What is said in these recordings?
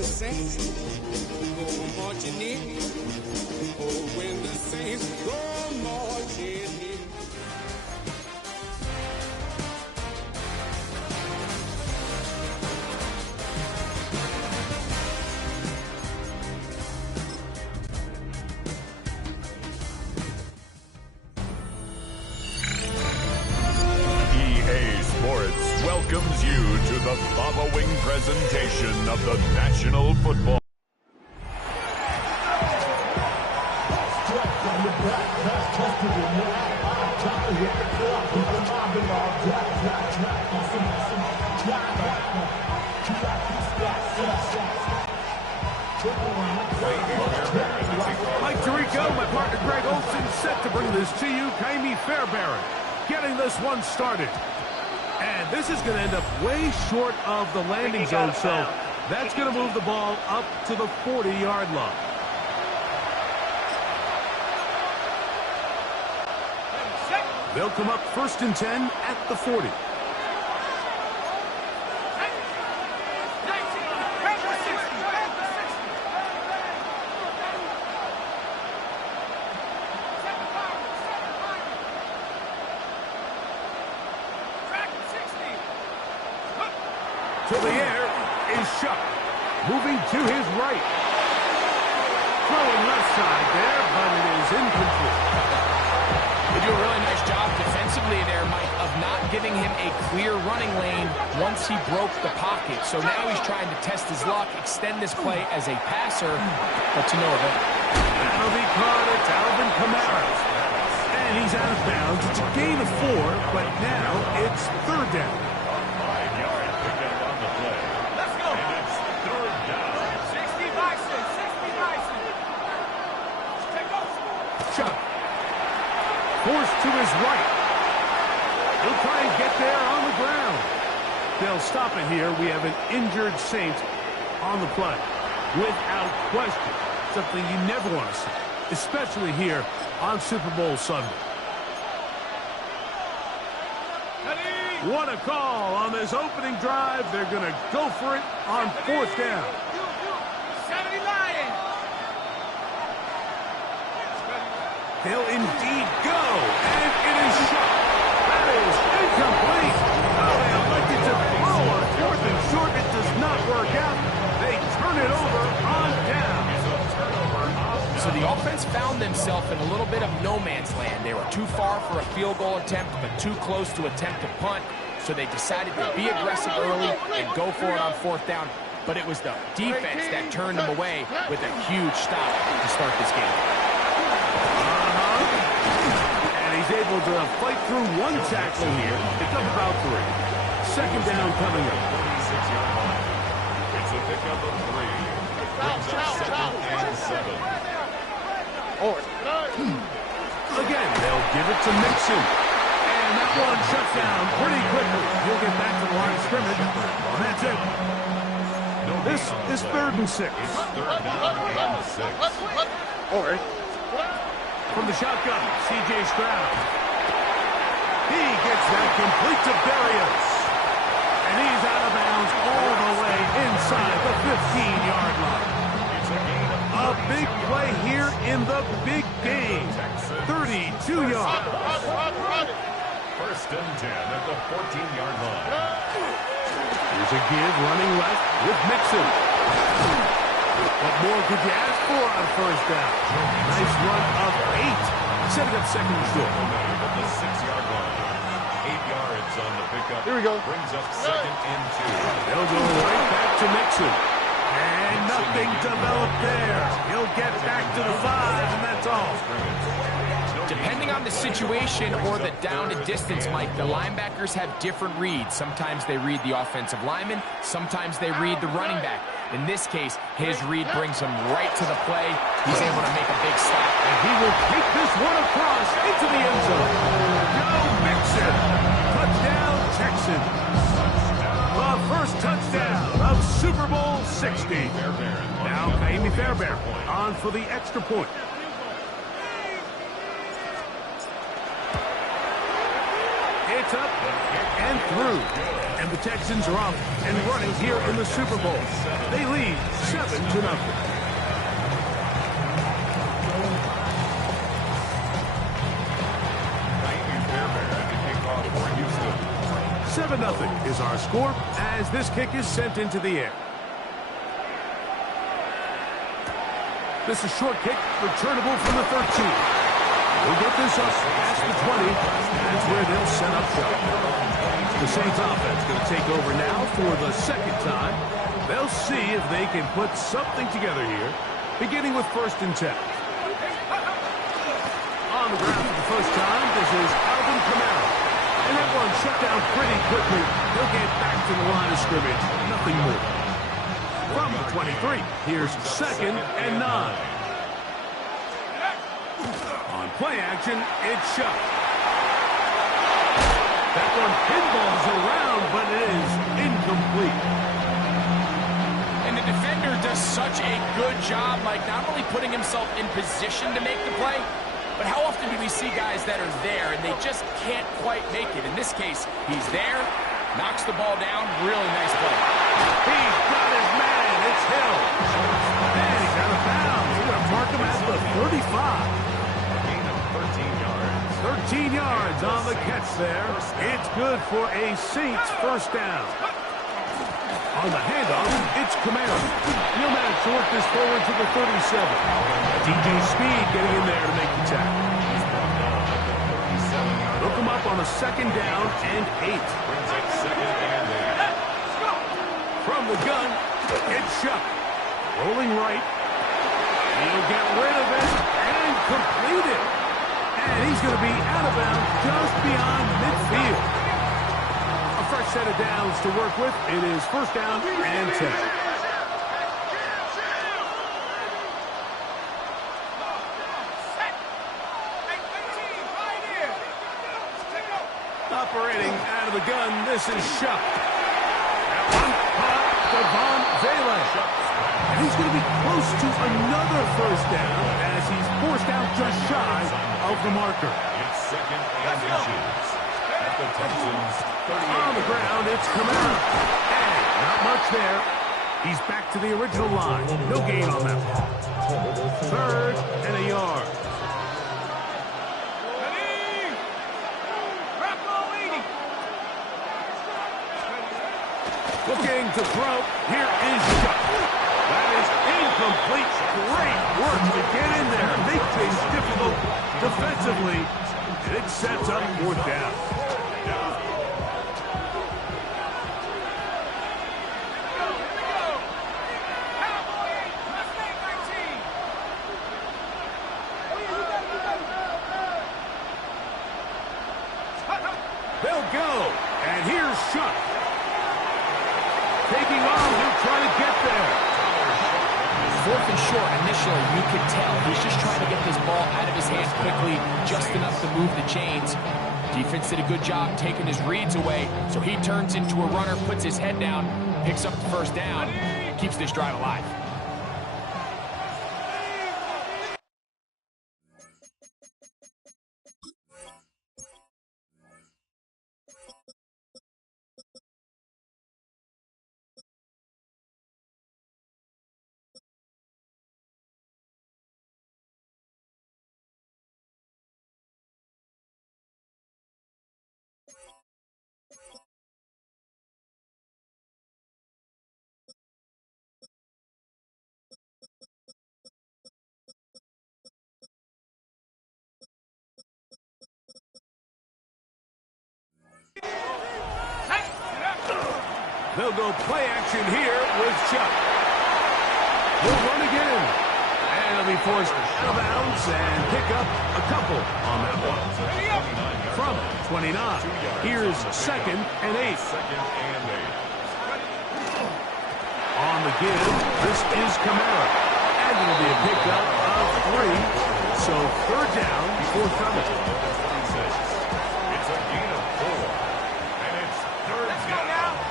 the Saints go marching in. Oh, when the Saints go marching in. Welcomes you to the following presentation of the National Football. Mike Tirico, my partner Greg Olson, set to bring this to you. Kaimi Fairbairn getting this one started. And this is going to end up way short of the landing zone, so that's going to move the ball up to the 40-yard line. They'll come up 1st and 10 at the 40. To the air is Shuck. Moving to his right. Throwing left side there, but it is incomplete. They do a really nice job defensively there, Mike, of not giving him a clear running lane once he broke the pocket. So now he's trying to test his luck, extend this play as a passer, but to no avail. That'll be caught. It's Alvin Kamara. And he's out of bounds. It's a gain of 4, but now it's 3rd down. Forced to his right. He'll try and get there on the ground. They'll stop it here. We have an injured Saint on the play. Without question. Something you never want to see, especially here on Super Bowl Sunday. What a call on this opening drive. They're going to go for it on 4th down. They'll indeed go, and it is shot. That is incomplete. Oh, they elected to throw on 4th and short. It does not work out. They turn it over on down. So the offense found themselves in a little bit of no man's land. They were too far for a field goal attempt, but too close to attempt a punt. So they decided to be aggressive early and go for it on 4th down. But it was the defense that turned them away with a huge stop to start this game. He's able to fight through one tackle here. Pick up about 3. 2nd down coming up. 46-yard line. It's a pickup of 3. Brings up 2nd and 7. Again, they'll give it to Mixon. And that one shut down pretty quickly. He'll get back to the line of scrimmage. And that's it. This is 3rd and 6. It's 3rd down and 6. From the shotgun, C.J. Stroud. He gets that complete to Berrios. And he's out of bounds all the way inside the 15-yard line. A big play here in the big game. 32 yards. 1st and 10 at the 14-yard line. Here's a give running left with Mixon. What more could you ask for on 1st down? Nice run of 8. Setting up 2nd and short. At the 6-yard line. 8 yards on the pickup. Here we go. Brings up 2nd and 2. They'll go right back to Mixon. And nothing developed there. He'll get back to the 5, and that's all. Depending on the situation or the down and distance, Mike, the linebackers have different reads. Sometimes they read the offensive lineman. Sometimes they read the running back. In this case, his read brings him right to the play. He's able to make a big stop. And he will take this one across into the end zone. Joe Mixon. Touchdown, Texans. The first touchdown of Super Bowl 60. Now Kaimi Fairbairn on for the extra point. It's up and through. And the Texans are off and running here in the Super Bowl. They lead 7-0. 7-0 is our score as this kick is sent into the air. This is short kick, returnable from the 13. We'll get this up past the 20. That's where they'll set up shop. The Saints offense going to take over now for the second time. They'll see if they can put something together here, beginning with 1st and 10. On the ground for the first time, this is Alvin Kamara. And that one shut down pretty quickly. He'll get back to the line of scrimmage. Nothing more. From the 23, here's 2nd and 9. On play action, it's shut. That one pinballs around, but it is incomplete. And the defender does such a good job, Mike, not only putting himself in position to make the play, but how often do we see guys that are there and they just can't quite make it? In this case, he's there, knocks the ball down, really nice play. He's got his man, it's Hill. And he's out of bounds. He's going to mark him at the 35. 13 yards on the catch there. It's good for a Saints first down. On the handoff, it's Kamara. He'll manage to work this forward to the 37. DJ Speed getting in there to make the tackle. Look him up on a 2nd down and 8. From the gun, it's Shuck. Rolling right. He'll get rid of it and complete it. And he's going to be out of bounds just beyond midfield. A fresh set of downs to work with. It is 1st down and 10. Operating out of the gun, this is Shuck. That one caught Devon Vela. And he's going to be close to another 1st down as he's forced out just shy of the marker. It's 2nd and inches at the Texans 38. On the ground, it's Kamara. And not much there. He's back to the original line. No gain on that one. 3rd and a yard. Looking to throw. Here is Shuck. That is incomplete. Great work to get in there. Make things difficult defensively. And it sets up 4th down. They'll go. And here's Shuck. Taking on, he'll try to get there. 4th and short, initially, you could tell he's just trying to get this ball out of his hands quickly, just enough to move the chains. Defense did a good job taking his reads away, so he turns into a runner, puts his head down, picks up the 1st down, keeps this drive alive. They'll go play action here with Chuck. He'll run again. And he'll be forced out of bounds and pick up a couple on that one. From 29, here's 2nd and 8. On the give, this is Kamara. And it'll be a pickup of 3. So 3rd down forthcoming. It's a gain of 4. And it's 3rd down.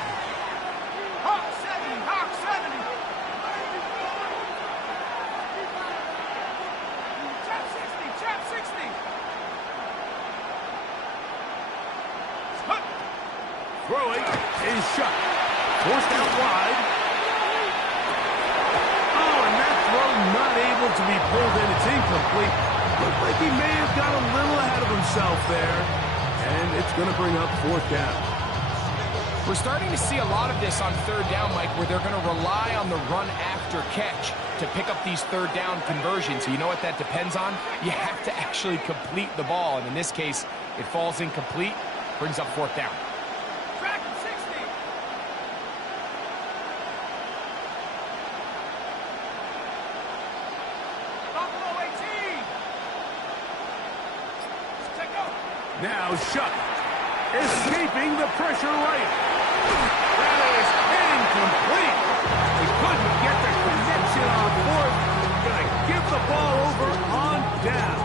Throwing is shut. Forced out wide. Oh, and that throw not able to be pulled in. It's incomplete. Looked like he may have got a little ahead of himself there. And it's going to bring up fourth down. We're starting to see a lot of this on third down, Mike, where they're going to rely on the run after catch to pick up these third down conversions. So you know what that depends on? You have to actually complete the ball. And in this case, it falls incomplete, brings up fourth down. Track 60. Buffalo 18. Check out. Now shut. Escaping the pressure right. That is incomplete. He couldn't get the connection on fourth. Going to give the ball over on down.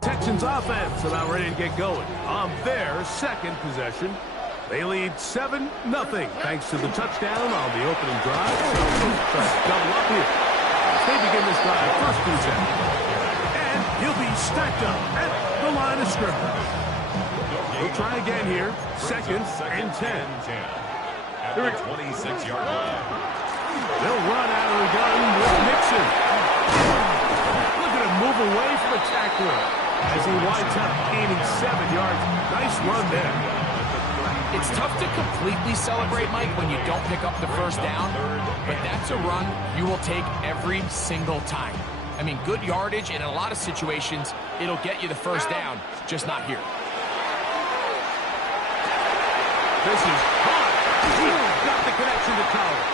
Texans offense about ready to get going on their second possession. They lead 7-0 thanks to the touchdown on the opening drive. So double up here. They begin this drive first and 10. And he'll be stacked up at the line of scrimmage. We'll try again here. Second and 10. At the 26-yard line. They'll run out of the gun with Nixon. Look at him move away from a tackler as he winds up gaining 7 yards. Nice run there. It's tough to completely celebrate, Mike, when you don't pick up the first down, but that's a run you will take every single time. I mean, good yardage, and in a lot of situations, it'll get you the first down, just not here. This is hot. Got the connection to Collins.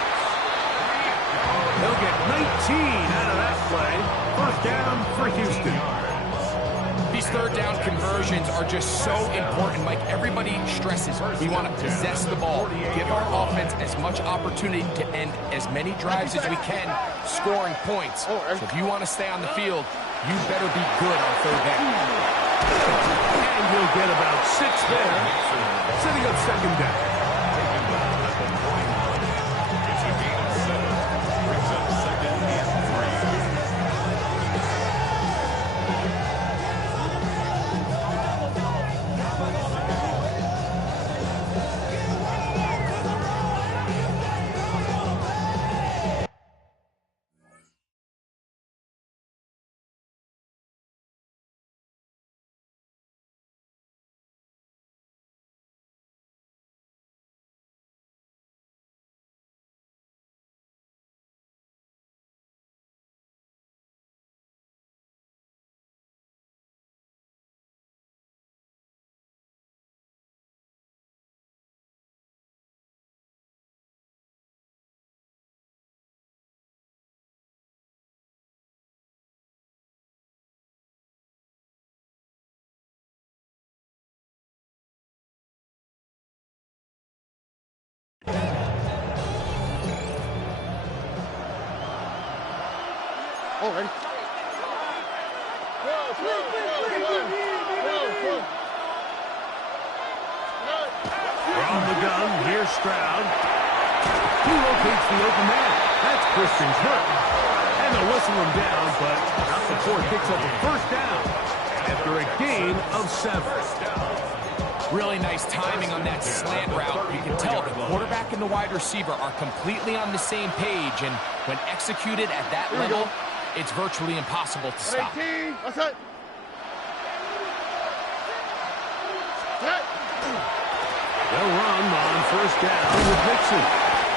They'll get 19 out of that play. First down for Houston. These third down conversions are just so important, Mike. Everybody stresses we want to possess the ball, give our offense as much opportunity to end as many drives as we can, scoring points. So if you want to stay on the field, you better be good on third down. And you'll get about 6 there, setting up second down. Already. From the gun, here's Stroud. He locates the open man. That's Christian's hurt. And they'll whistle him down, but not before he picks up a first down after a gain of 7. Really nice timing on that slant route. You can tell the quarterback and the wide receiver are completely on the same page, and when executed at that level, it's virtually impossible to stop. 18. What's that? They'll run on first down with Nixon.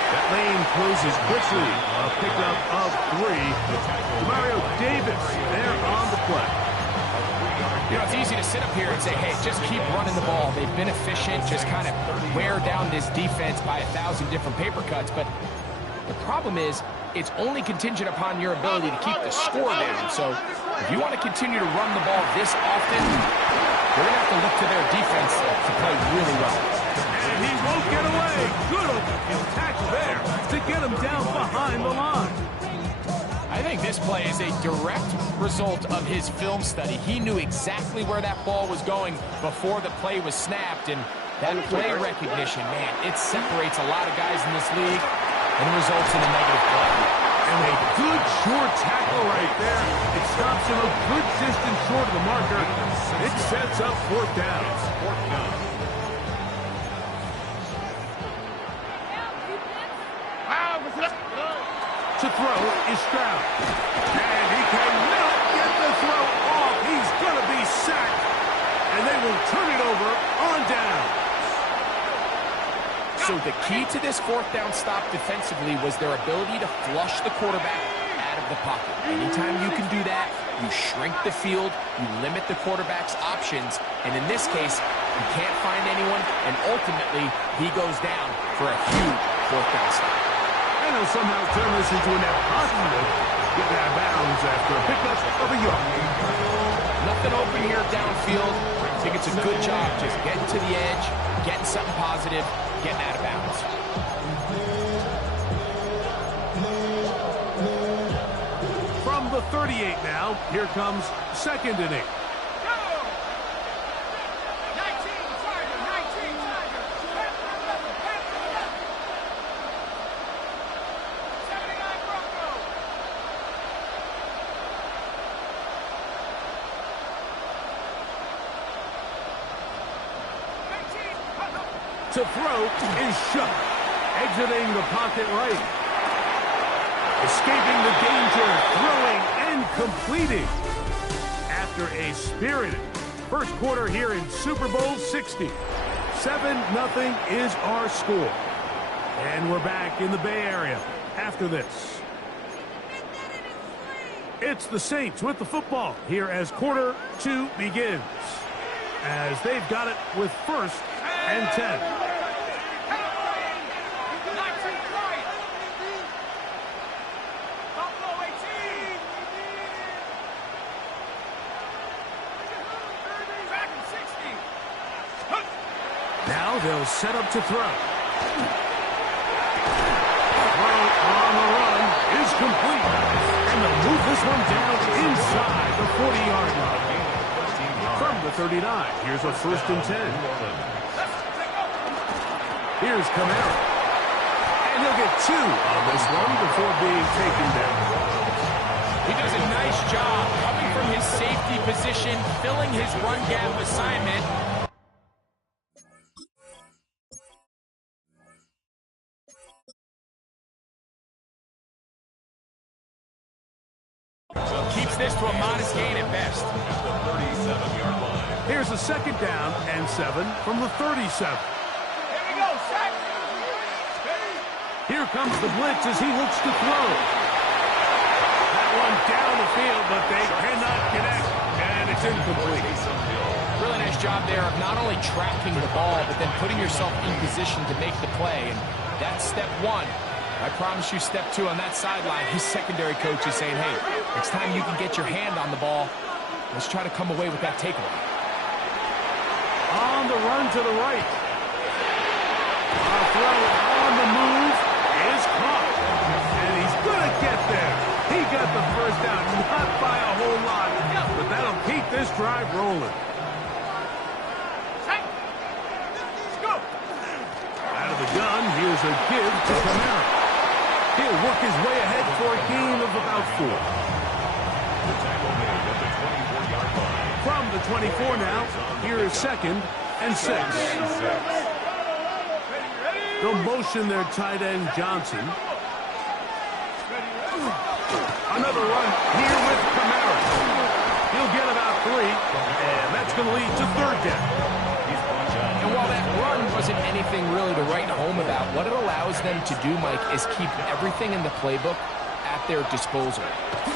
That lane closes quickly. A pickup of 3. Mario Davis there on the play. You know, it's easy to sit up here and say, hey, just keep running the ball. They've been efficient, just kind of wear down this defense by 1,000 different paper cuts. But the problem is, it's only contingent upon your ability to keep the score down. So if you want to continue to run the ball this often, they're going to have to look to their defense to play really well. And he get him down behind the line. I think this play is a direct result of his film study. He knew exactly where that ball was going before the play was snapped, and that play recognition, man, it separates a lot of guys in this league and results in a negative play. And a good short tackle right there. It stops him a good distance short of the marker. It sets up fourth down. To throw is Stroud. And he cannot get the throw off. He's going to be sacked. And they will turn it over on down. So the key to this fourth down stop defensively was their ability to flush the quarterback out of the pocket. Anytime you can do that, you shrink the field, you limit the quarterback's options, and in this case, you can't find anyone, and ultimately, he goes down for a huge fourth down stop. And he'll somehow turn this into a net positive, getting out of bounds after a pickup of a yard. Nothing open here downfield. I think it's a good job just getting to the edge, getting something positive, getting out of bounds. From the 38 now, here comes 2nd and 8. To throw is shut. Exiting the pocket right. Escaping the danger, throwing and completing. After a spirited first quarter here in Super Bowl 60. 7-0 is our score. And we're back in the Bay Area after this. It's the Saints with the football here as quarter 2 begins. As they've got it with 1st and 10. Now they'll set up to throw. Throw on the run is complete. And they'll move this one down inside the 40-yard line. From the 39, here's a 1st and 10. Here's Camara. And he'll get 2 on this one before being taken down. He does a nice job coming from his safety position, filling his run gap assignment. Keeps this to a modest gain at best. At the 37-yard line. Here's a 2nd down and 7 from the 37. Here comes the blitz as he looks to throw. That one down the field, but they cannot connect, and it's incomplete. Really nice job there of not only tracking the ball, but then putting yourself in position to make the play, and that's step 1. I promise you step 2 on that sideline. His secondary coach is saying, hey, next time you can get your hand on the ball, let's try to come away with that takeaway. On the run to the right. A throw on the move is caught. And he's going to get there. He got the first down, not by a whole lot, but that'll keep this drive rolling. Out of the gun, here's a give to Camara. He'll work his way ahead for a gain of about 4. The tackle made at the 24-yard line. From the 24 now, here is 2nd and 6. They'll motion their tight end, Johnson. Another run here with Camara. He'll get about 3, and that's going to lead to 3rd down. And while that run wasn't anything really to write home about, what it allows them to do, Mike, is keep everything in the playbook at their disposal.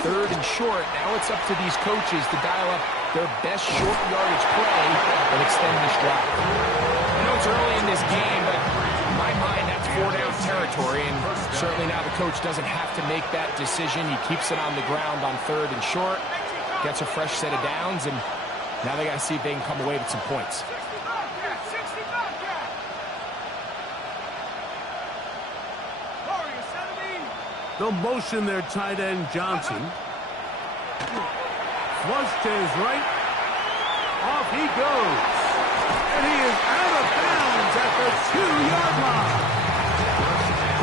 3rd and short, now it's up to these coaches to dial up their best short yardage play and extend this drive. I know it's early in this game, but in my mind, that's 4-down territory, and certainly now the coach doesn't have to make that decision. He keeps it on the ground on 3rd and short, gets a fresh set of downs, and now they got to see if they can come away with some points. They'll motion their tight end, Johnson. Flush to his right. Off he goes. And he is out of bounds at the 2-yard line.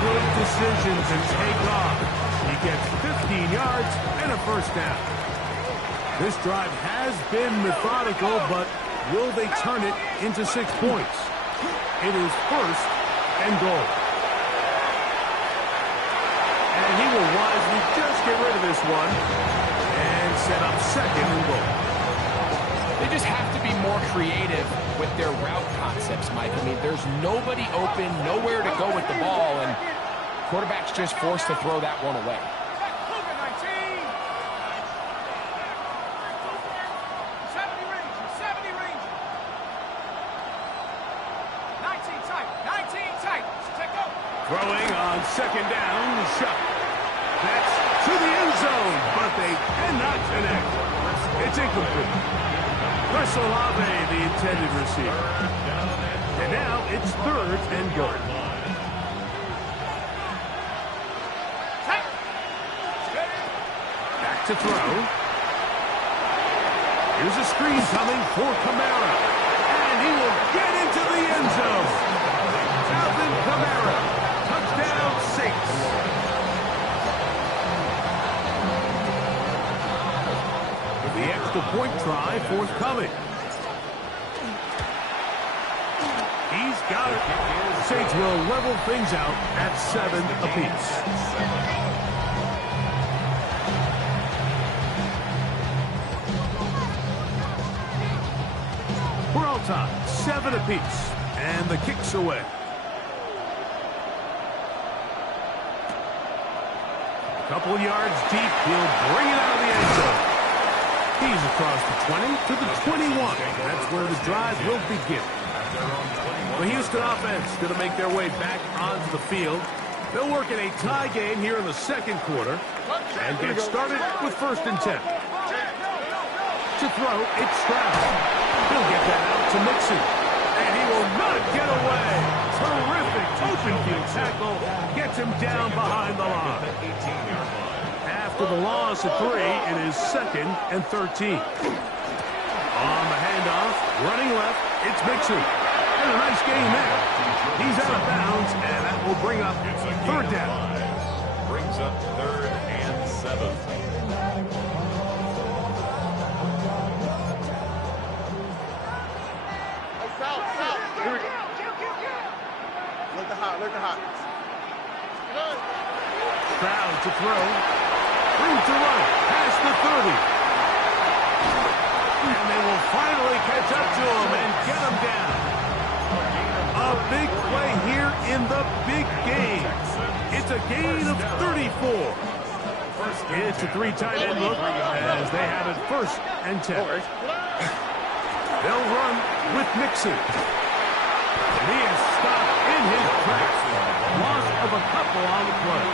Good decision to take off. He gets 15 yards and a first down. This drive has been methodical, but will they turn it into 6 points? It is first and goal. And he will wisely just get rid of this one and set up second and goal. They just have to be more creative with their route concepts, Mike. I mean, there's nobody open, nowhere to go with the ball, and quarterback's just forced to throw that one away. Throwing on second down, shot. That's to the end zone, but they cannot connect. It's incomplete. Russell Olave, the intended receiver. And now it's third and goal. Back to throw. Here's a screen coming for Kamara. And he will get into the end zone. Alvin Kamara. Touchdown 6. The extra point try forthcoming. He's got it. Saints will level things out at 7 apiece. We're all tied, 7 apiece, and the kick's away. Couple yards deep, he'll bring it out of the end zone. He's across the 20 to the 21. That's where the drive will begin. The Houston offense going to make their way back onto the field. They'll work in a tie game here in the second quarter and get started with 1st and 10. To throw, it's Stroud. He'll get that out to Mixon. And he will not get away. Terrific open field tackle. Gets him down behind the line. After the loss of 3, it is 2nd and 13. On the handoff, running left, it's Mixon. And a nice game there. He's out of bounds, and that will bring up 3rd down. Brings up 3rd and 7. Look at hot. Stroud to throw. Room to run. Past the 30. And they will finally catch up to him and get him down. A big play here in the big game. It's a gain of 34. It's a 3 tight end look as they have it 1st and 10. They'll run with Mixon. And he is stopped in his tracks. Loss of a couple on the play.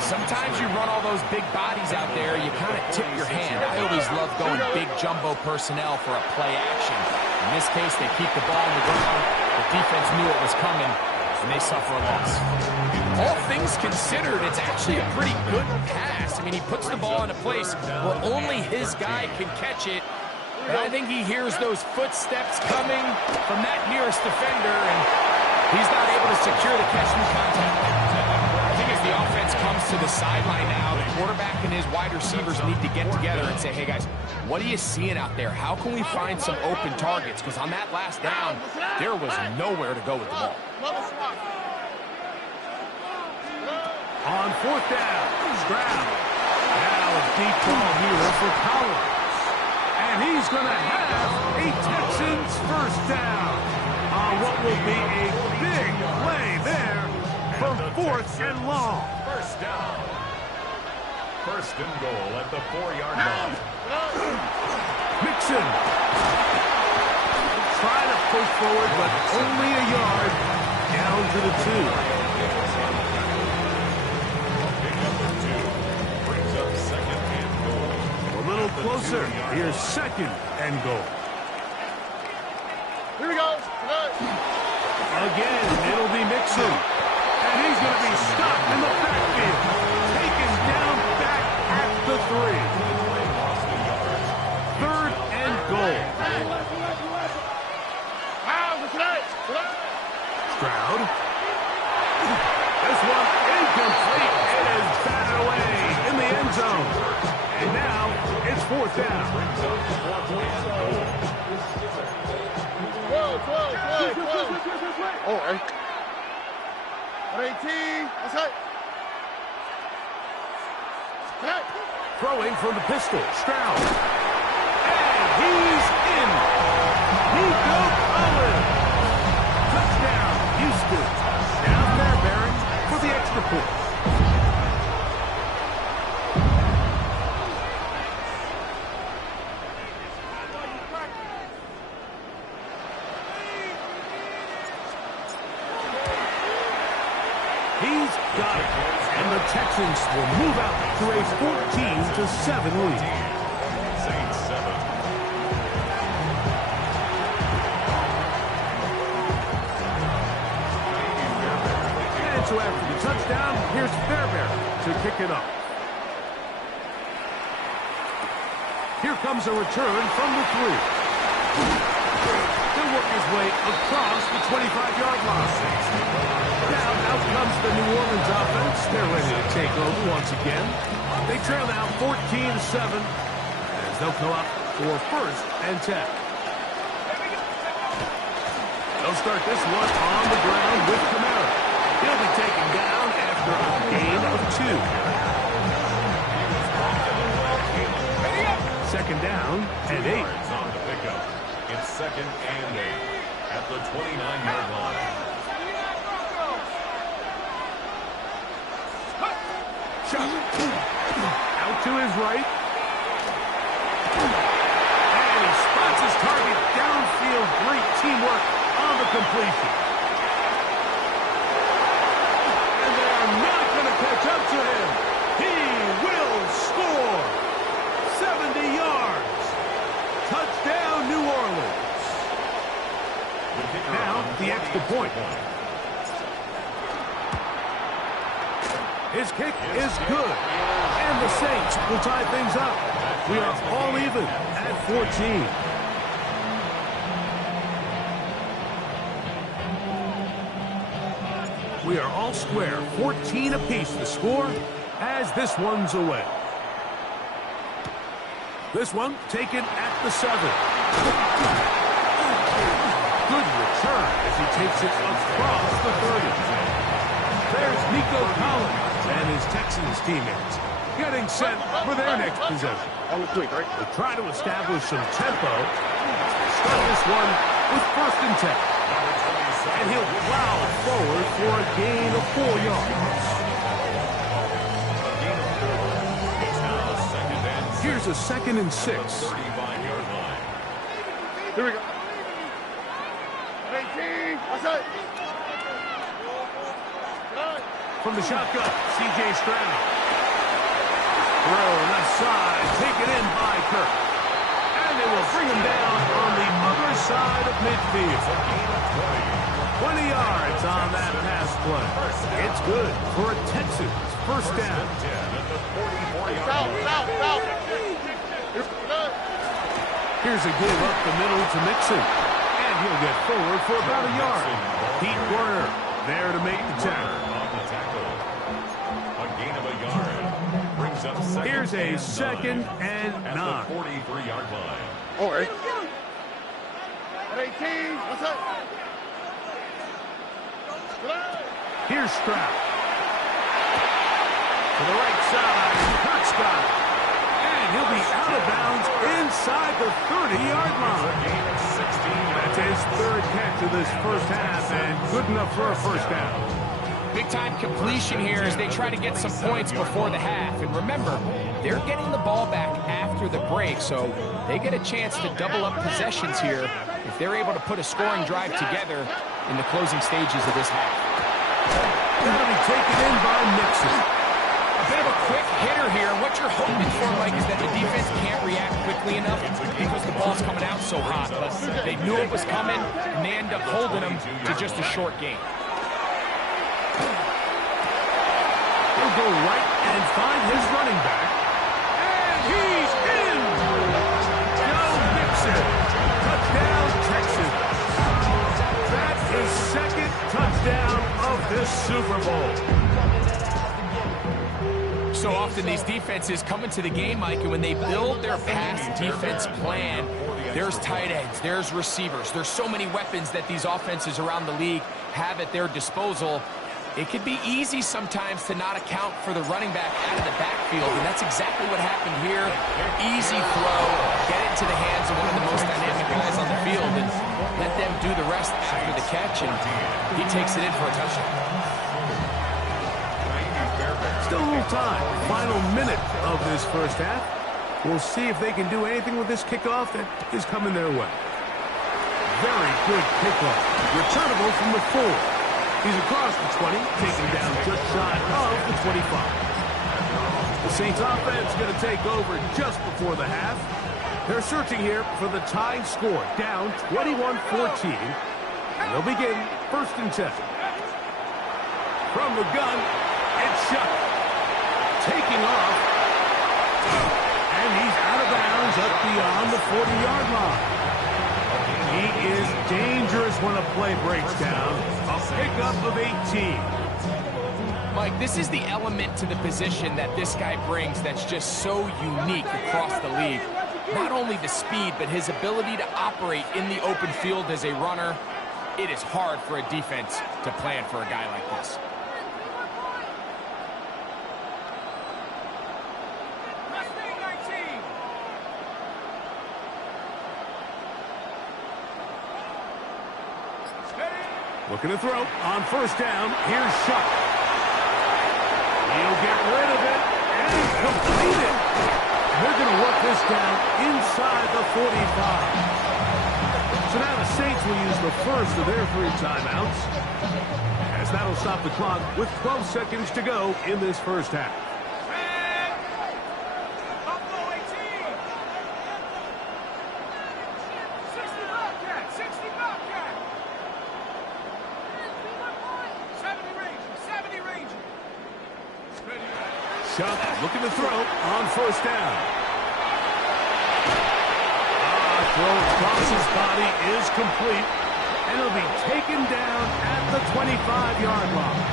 Sometimes you run all those big bodies out there, you kind of tip your hand. I always love going big jumbo personnel for a play action. In this case, they keep the ball on the ground. The defense knew it was coming, and they suffer a loss. All things considered, it's actually a pretty good pass. I mean, he puts the ball in a place where only his guy can catch it. But I think he hears those footsteps coming from that nearest defender, and he's not able to secure the catch through contact. I think as the offense comes to the sideline now, the quarterback and his wide receivers need to get together and say, hey, guys, what are you seeing out there? How can we find some open targets? Because on that last down, there was nowhere to go with the ball. On 4th down, Stroud. Now a deep ball here for Collins. And he's going to have a Texans 1st down on what will be a big play there for 4th and long. 1st down. 1st and goal at the 4-yard line. Mixon. Try to push forward, but only a yard down to the 2. Brings up 2nd and goal. A little closer. Here's 2nd and goal. Here we go. Again, it'll be Mixon. And he's going to be stopped in the backfield. backfield. Taken down back at the 3. 3rd and goal. Stroud. This one incomplete. It is batted away in the end zone. And now it's 4th down. 12. Oh, 18. That's it. Throwing from the pistol. Stroud. And he's in. Nico Collins. Touchdown, Houston. Now Fairbairn for the extra point. He's got it. And the Texans will move out to a 14-7 lead. Saints 7. And so after the touchdown, here's Fairbairn to kick it up. Here comes a return from the 3. He'll work his way across the 25-yard line. Now out comes the New Orleans offense. They're ready to take over once again. They trail now 14-7 as they'll come up for 1st and 10. They'll start this one on the ground with Kamara. He'll be taken down after a gain of 2. 2nd down and 8. On the pickup. It's 2nd and 8 at the 29-yard line. Shot. Out to his right. And he spots his target downfield. Great teamwork on the completion. And they are not going to catch up to him. He will score. 70 yards. Touchdown, New Orleans. Now, the extra point. His kick is good. And the Saints will tie things up. We are all even at 14. We are all square. 14 apiece the score as this one's away. This one taken at the 7. Good return as he takes it across the 30. There's Nico Collins and his Texans teammates getting set for their next possession. On the quick, right? They'll try to establish some tempo. They start this one with 1st and 10. And he'll plow forward for a gain of 4 yards. Here's a 2nd and 6. 35-yard line. Here we go. 18. That's it. From the shotgun, C.J. Stroud. Throw left side, taken in by Kirk. And they will bring him down on the other side of midfield. 20 yards on that pass play. It's good for a Texans 1st down. Here's a give up the middle to Mixon. And he'll get forward for about a yard. Pete Werner there to make the tackle. Here's a 2nd and 9. 43-yard line. Oh, 18. What's that? Here's Stroud. To the right side, Kurt's got it. And he'll be out of bounds inside the 30-yard line. That's his 3rd catch of this 1st half, and good enough for a 1st down. Big-time completion here as they try to get some points before the half. And remember, they're getting the ball back after the break, so they get a chance to double up possessions here if they're able to put a scoring drive together in the closing stages of this half. That'll be taken in by Mixon. A bit of a quick hitter here. What you're hoping for, Mike, is that the defense can't react quickly enough because the ball's coming out so hot. But they knew it was coming, and they end up holding them to just a short game. He'll go right and find his running back. And he's in! Joe Mixon. Touchdown, Texans. That's his second touchdown of this Super Bowl. So often these defenses come into the game, Mike, and when they build their pass defense plan, there's tight ends, there's receivers, there's so many weapons that these offenses around the league have at their disposal. It could be easy sometimes to not account for the running back out of the backfield, and that's exactly what happened here. Easy throw, get it to the hands of one of the most dynamic guys on the field, and let them do the rest after the catch, and he takes it in for a touchdown. Still a little time. Final minute of this first half. We'll see if they can do anything with this kickoff that is coming their way. Very good kickoff. Returnable from the 4. He's across the 20, taken down just shy of the 25. The Saints offense going to take over just before the half. They're searching here for the tie score, down 21-14. And they'll begin 1st and 10. From the gun, it's Shuck. Taking off. And he's out of bounds up beyond the 40-yard line. He is dangerous when a play breaks down. A pickup of 18. Mike, this is the element to the position that this guy brings that's just so unique across the league. Not only the speed, but his ability to operate in the open field as a runner. It is hard for a defense to plan for a guy like this. Looking to throw on 1st down. Here's Shuck. He'll get rid of it, and he's completed. They're going to work this down inside the 45. So now the Saints will use the first of their 3 timeouts, as that'll stop the clock with 12 seconds to go in this first half. Shuck looking to throw on 1st down. Throw across his body is complete, and he'll be taken down at the 25-yard line.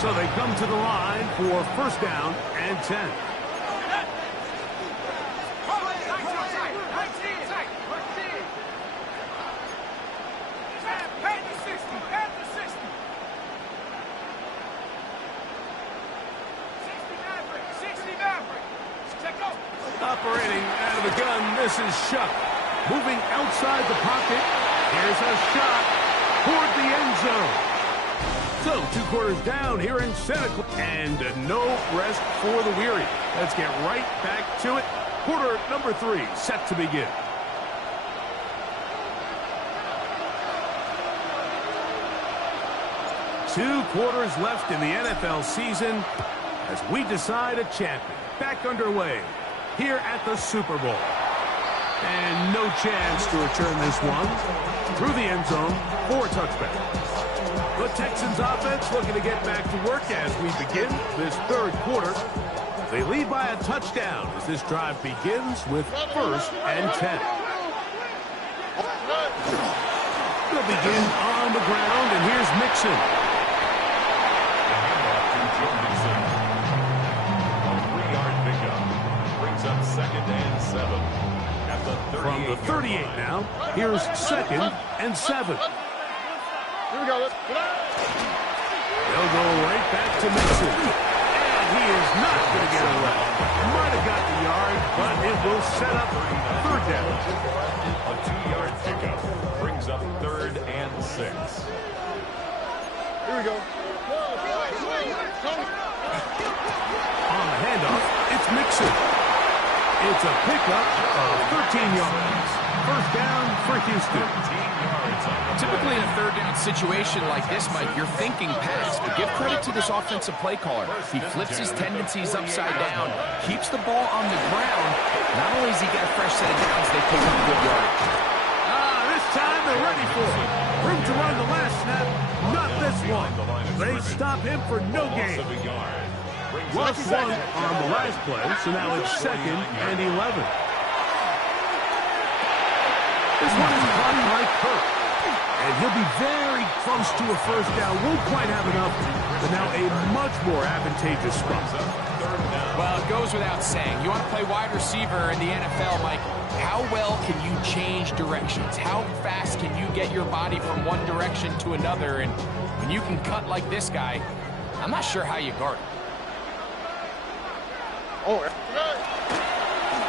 So they come to the line for 1st down and 10. Operating out of the gun, this is Shuck. Moving outside the pocket. Here's a shot toward the end zone. So 2 quarters down here in Santa Clara. And no rest for the weary. Let's get right back to it. Quarter number 3 set to begin. Two quarters left in the NFL season as we decide a champion. Back underway here at the Super Bowl. And no chance to return this one through the end zone for a touchback. The Texans offense looking to get back to work as we begin this 3rd quarter. They lead by a touchdown as this drive begins with 1st and 10. They'll begin on the ground, and here's Mixon. Up 2nd and 7 at the 38. From the 38 now, here's 2nd and 7. Here we go. They'll go right back to Mixon. And he is not going to get away. Might have got the yard, but it will set up 3rd down. A 2-yard pickup brings up 3rd and 6. Here we go. On the handoff, it's Mixon. It's a pickup of 13 yards. 1st down for Houston. Typically in a 3rd down situation like this, Mike, you're thinking pass, but give credit to this offensive play caller. He flips his tendencies upside down, keeps the ball on the ground. Not only does he get a fresh set of downs, they pick up good yardage. This time they're ready for it. Room to run the last snap. Not this lost one. They stop him for no gain. Lost one on the last play, so now it's 2nd and 11. This one is caught by Kirk. And he'll be very close to a first down. Won't quite have enough, but now a much more advantageous spot. Well, it goes without saying. You want to play wide receiver in the NFL, Mike, how well can you change directions? How fast can you get your body from one direction to another? And when you can cut like this guy, I'm not sure how you guard him.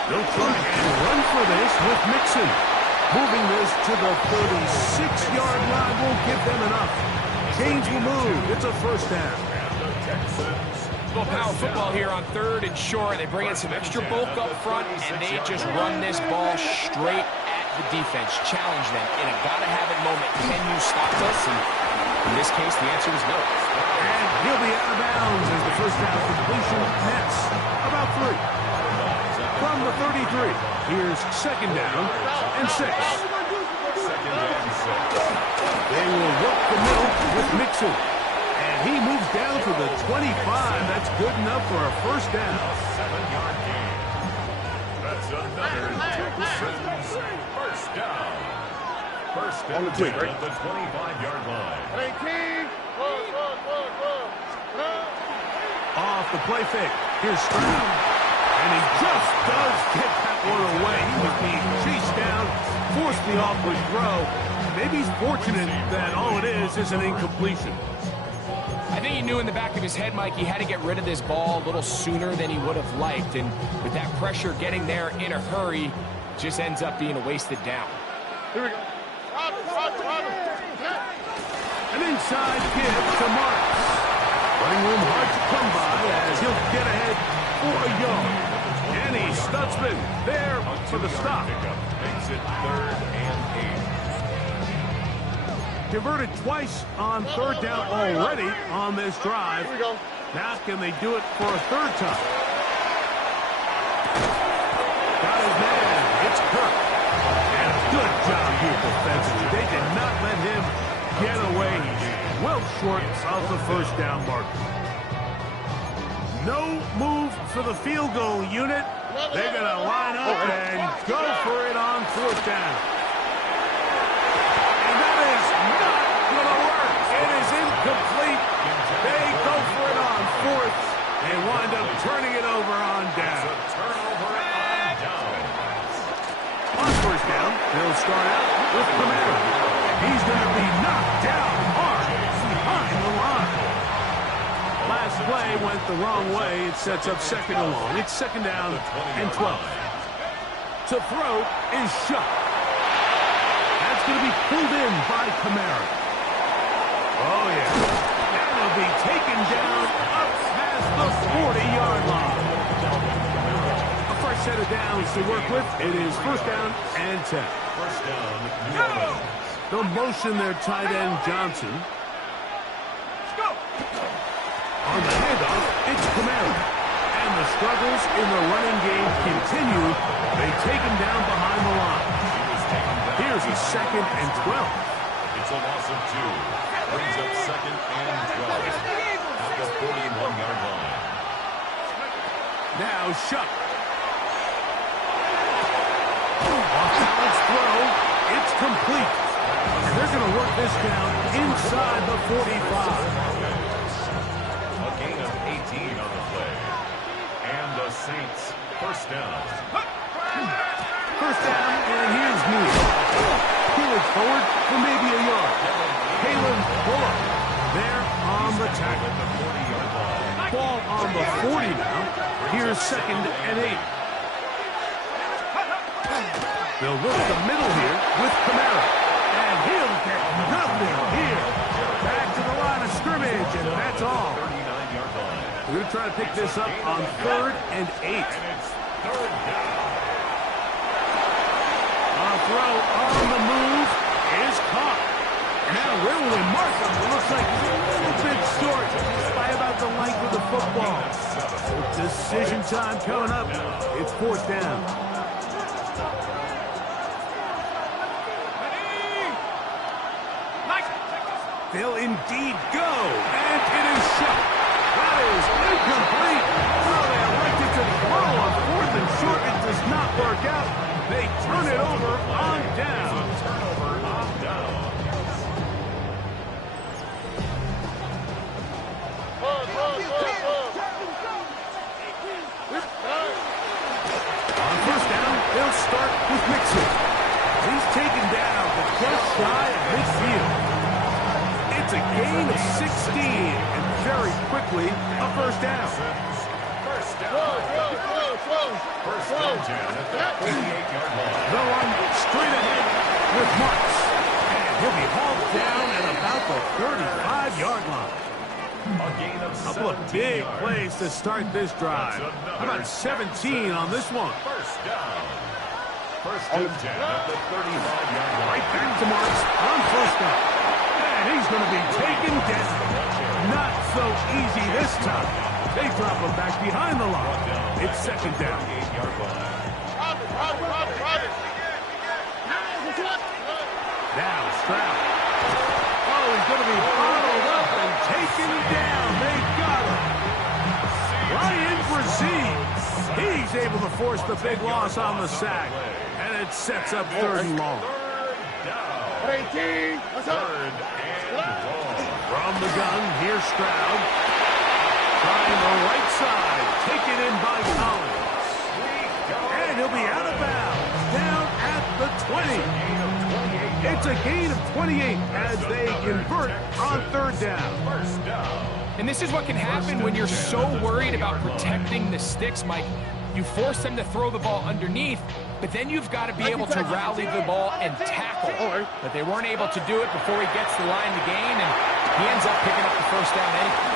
They'll try and run for this with Mixon. Moving this to the 36-yard line won't give them enough. Chains will move. It's a first down. A little power football here on 3rd and short. They bring in some extra bulk up front, and they just run this ball straight at the defense. Challenge them in a gotta-have-it moment. Can you stop us? And in this case, the answer is no. And he'll be out of bounds as the first down completion nets about 3. From the 33, here's 2nd down and 6. They will work the middle with Mixon. And he moves down to the 25. That's good enough for a first down. 7-yard gain. That's another Texans first down. First down at the 25-yard line. Hey, King! Off the play fake. Here's Stroud. And he just does get that one away. He was being chased down, forced the awkward throw. Maybe he's fortunate that all it is an incompletion. I think he knew in the back of his head, Mike, he had to get rid of this ball a little sooner than he would have liked. And with that pressure getting there in a hurry, just ends up being a wasted down. Here we go. An inside give to Marks. Running room hard to come by as he'll get ahead for a yard. And he Stutzman there for the stop. Makes it 3rd and 8. Converted twice on 3rd down already on this drive. Here we go. Now can they do it for a 3rd time? Got his man. It's Kirk. And a good job here defensively. They did not let him get away. He's well short of the first down marker. No move for the field goal unit. They're going to line up and go for it on 4th down. And that is not going to work. It is incomplete. They go for it on 4th and wind up turning it over on down. On 1st down, they'll start out with Camaro. He's going to be knocked down hard behind the line. Last play went the wrong way. It sets up 2nd and long. It's 2nd down and 12. To throw is shot. That's going to be pulled in by Camaro. Oh, yeah. And he'll be taken down up past the 40-yard line. A fresh set of downs to work with. It is 1st down and 10. First down, New Orleans. They'll motion their tight end, Johnson. On the handoff, it's Camaro. And the struggles in the running game continue. They take him down behind the line. Here's a 2nd and 12. It's a loss of 2. Brings up 2nd and 12. At the 41-yard line. Now Shuck. Off-balance throw. It's complete. And they're going to work this down inside the 45. A gain of 18 on the play. And the Saints, first down. First down, and here's Neal. Pull it forward for maybe a yard. Caleb Bullock there on the tackle. Ball on the 40 now. Here's 2nd and 8. They'll work the middle here with Camaro. And he'll get nothing here. Back to the line of scrimmage, and that's all. We're going to try to pick this up on 3rd and 8. A throw on the move is caught. Now where will they mark him? It looks like he's a little bit short by about the length of the football. Decision time coming up. It's 4th down. They'll indeed go, and it is shot. That is incomplete. Well, they elected to throw on 4th and short. It does not work out. They turn it over on down. Turnover on down. On first down, they'll start with Mixon. He's taken down, but just shy of midfield. It's a gain of 16, and very quickly, a first down. First down. First down, Jan, at the 48-yard line. They'll run straight ahead with Marks. And he'll be hauled down at about the 35-yard line. A gain of A couple of big 17 yards. plays to start this drive. How about 17 on this one? First down. First and 10 at the 35-yard line. Right back to Marks on first down. And he's going to be taken down. Not so easy this time. They drop him back behind the line. It's second down. 8-yard line. Now Stroud. Oh, he's going to be bottled up and taken down. They got him. Ryan Brazil. He's able to force the big loss on the sack. And it sets up 3rd and long. Third and long. From the gun, here's Stroud. Trying the right side. Taken in by Collins. And he'll be out of bounds. Down at the 20. It's a gain of 28 as they convert on 3rd down. First down. And this is what can happen when you're so worried about protecting the sticks, Mike. You force them to throw the ball underneath, but then you've got to be able to rally the ball and tackle. But they weren't able to do it before he gets the line to gain, and he ends up picking up the first down anyway.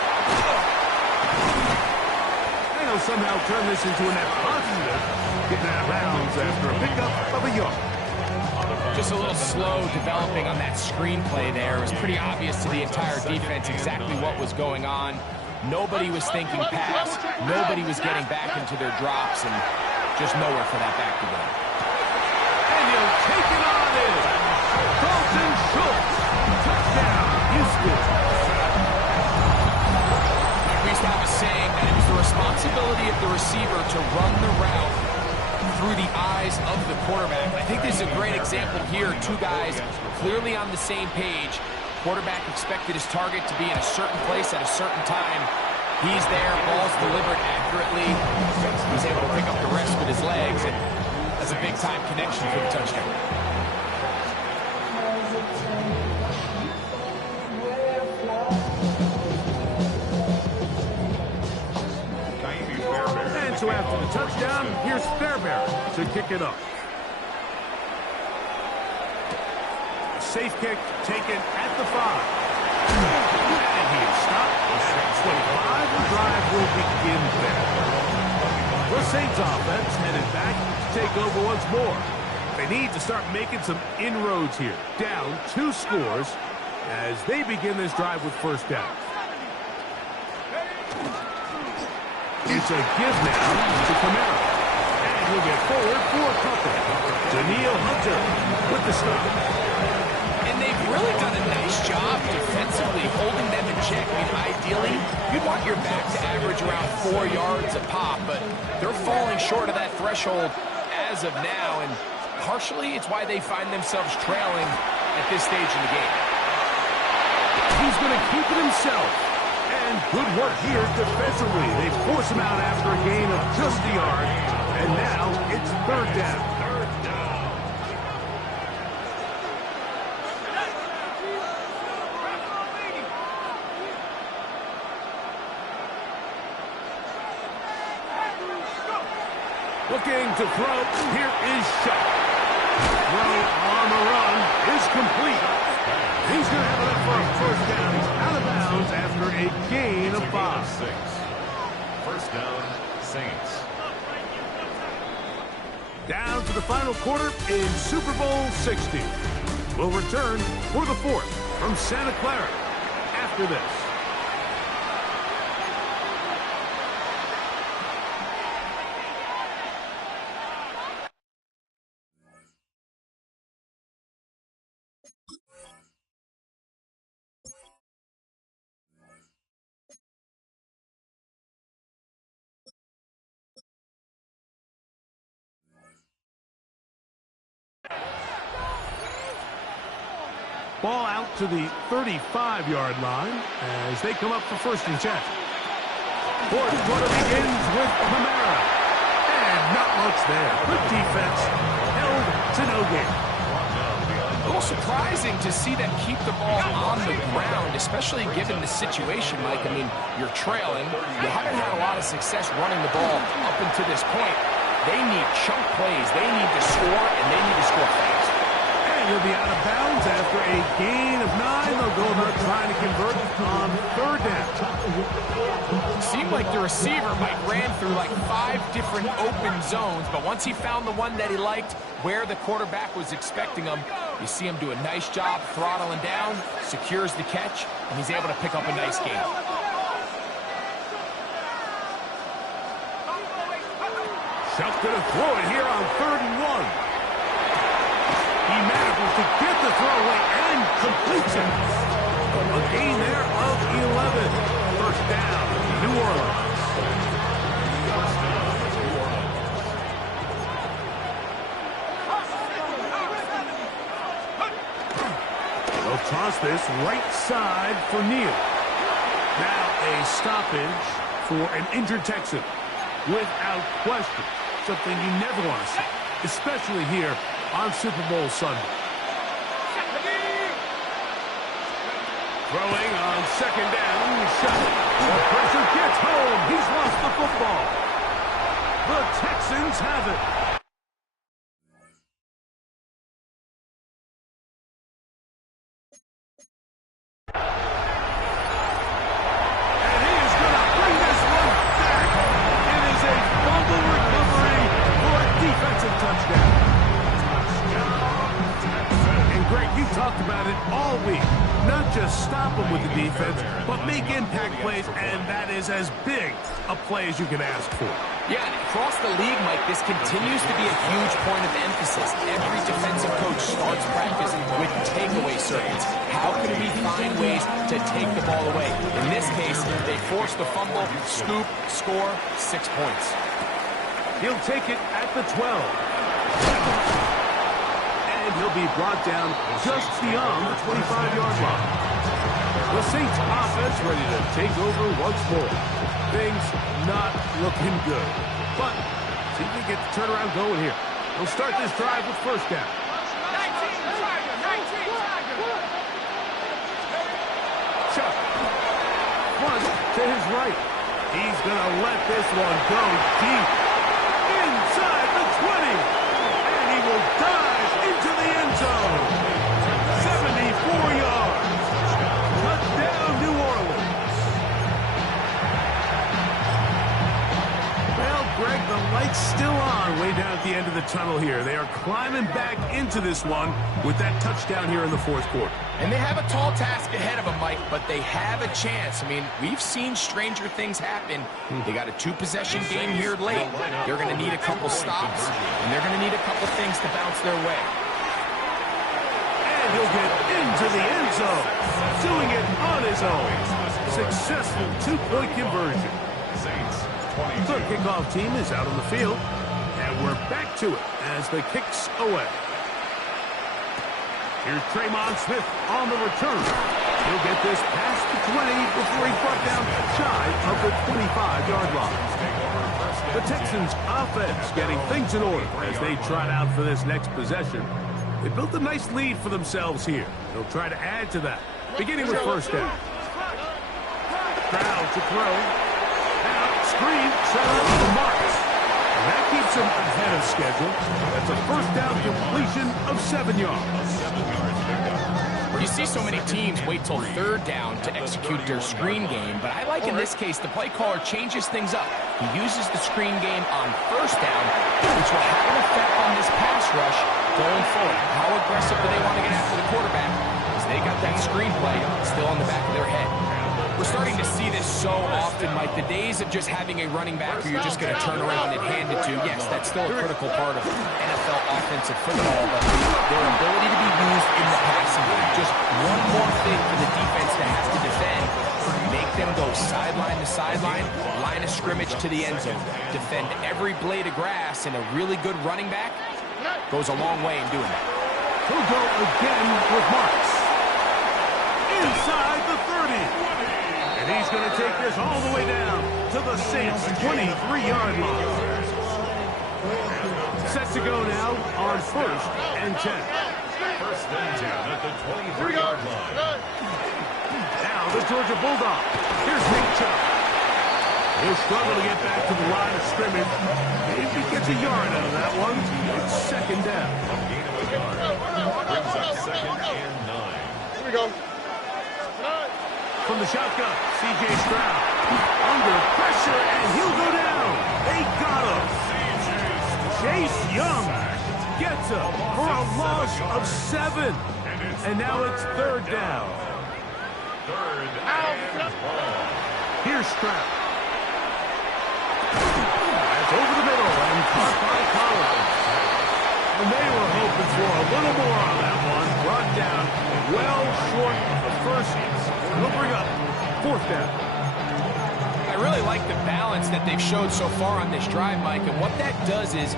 And he'll somehow turn this into a net positive, getting out of bounds after a pickup of a yard. Just a little slow developing on that screenplay there. It was pretty obvious to the entire defense exactly what was going on. Nobody was thinking pass. Nobody was getting back into their drops, and just nowhere for that back to go. And he'll take it on in. Dalton Schultz. Touchdown, Houston. We used to have a saying that it was the responsibility of the receiver to run the route through the eyes of the quarterback. I think this is a great example here. Two guys clearly on the same page. Quarterback expected his target to be in a certain place at a certain time. He's there, ball's delivered accurately. He's able to pick up the rest with his legs, and that's a big-time connection for the touchdown. And so after the touchdown, here's Fairbairn to kick it up. Safe kick taken at the 5. And he is stopped at 25. The drive will begin there. The Saints offense headed back to take over once more. They need to start making some inroads here. Down 2 scores as they begin this drive with first down. It's a give now to Camara. And he'll get forward for a couple. Daniil Hunter with the stop. And they've really done a nice job defensively holding them in check. I mean, ideally, you'd want your back to average around 4 yards a pop, but they're falling short of that threshold as of now, and partially it's why they find themselves trailing at this stage in the game. He's going to keep it himself. And good work here defensively. They force him out after a gain of just a yard, and now it's third down. Looking to throw. Here is shot. Throw on the run is complete. He's going to have enough for a first down. He's out of bounds after a gain of 5. First down, Saints. Down to the final quarter in Super Bowl 60. We'll return for the 4th from Santa Clara after this. Ball out to the 35-yard line as they come up for 1st and 10. Fourth quarter begins with Kamara. And not much there. Good defense. Held to no gain. A little surprising to see them keep the ball on the ground, especially given the situation, Mike. I mean, you're trailing. You haven't had a lot of success running the ball up until this point. They need chunk plays. They need to score, and they need to score fast. And he'll be out of bounds after a gain of 9. They'll go about trying to convert on 3rd down. Seemed like the receiver, Mike, ran through like 5 different open zones, but once he found the one that he liked, where the quarterback was expecting him, you see him do a nice job throttling down, secures the catch, and he's able to pick up a nice gain. Shuck's going to throw it here on 3rd and 1. He manages to get the throw away and completes it. A gain there of 11. 1st down, New Orleans. They'll toss this right side for Neal. Now a stoppage for an injured Texan. Without question, something you never want to see, especially here on Super Bowl Sunday. Throwing on 2nd down, shot. The pressure gets home. He's lost the football. The Texans have it. And he is going to bring this one back. It is a fumble recovery for a defensive touchdown. And Greg, you talked about it all week. Not just stop them with the defense, but make impact plays, and that is as big a play as you can ask for. Yeah, and across the league, Mike, this continues to be a huge point of emphasis. Every defensive coach starts practice with takeaway circuits. How can we find ways to take the ball away? In this case, they forced the fumble, scoop, score, 6 points. He'll take it at the 12. And he'll be brought down just beyond the 25-yard line. The Saints offense ready to take over once more. Things not looking good. But see if we get the turnaround going here. We'll start this drive with 1st down. 19 Tiger. Chuck. Front to his right. He's going to let this one go deep. Inside the 20. And he will dive into the end zone. 74 yards. Touchdown, New Orleans. Well, Greg, the light's still on way down at the end of the tunnel here. They are climbing back into this one with that touchdown here in the 4th quarter. And they have a tall task ahead of them, Mike, but they have a chance. I mean, we've seen stranger things happen. They got a 2-possession game here late. They're going to need a couple stops, and they're going to need a couple things to bounce their way. And he'll get into the end zone, doing it on his own. Successful 2-point conversion. The kickoff team is out on the field, and we're back to it as the kick's away. Here's Tremont Smith on the return. He'll get this past the 20 before he's brought down shy of the 25-yard line. The Texans offense getting things in order as they trot out for this next possession. They built a nice lead for themselves here. They'll try to add to that, beginning with 1st down. Crowd to throw. Now, screen set up for Marks. And that keeps him ahead of schedule. That's a 1st down completion of 7 yards. You see so many teams wait till 3rd down to execute their screen game, but I like in this case the play caller changes things up. He uses the screen game on 1st down, which will have an effect on this pass rush going forward. How aggressive do they want to get after the quarterback? Because they got that screen play still in the back of their head. We're starting to see this so often, Mike. The days of just having a running back who you're just going to turn around and hand it to, yes, that's still a critical part of NFL offensive football, but their ability to be used in the passing game, just one more thing for the defense to have to defend, make them go sideline to sideline, line of scrimmage to the end zone, defend every blade of grass, and a really good running back goes a long way in doing that. He'll go again with Marks. inside the 30. And he's going to take this all the way down to the Saints' 23-yard line. Set to go now on 1st and 10. 1st and 10 at the 23-yard line. Now the Georgia Bulldog. Here's Nick Chubb. He'll struggle to get back to the line of scrimmage. If he gets a yard out of that one, it's 2nd down. A gain of a yard. Brings up 2nd and 9. Here we go. From the shotgun, C.J. Stroud. Under pressure, and he'll go down. They got him. Chase Young gets him for a loss of 7. And now it's 3rd down. 3rd and long. Here's Stroud. That's over the middle and caught by Collins. And they were hoping for a little more on that one. Brought down well short of the first. It'll bring up 4th down. I really like the balance that they've showed so far on this drive, Mike, and what that does is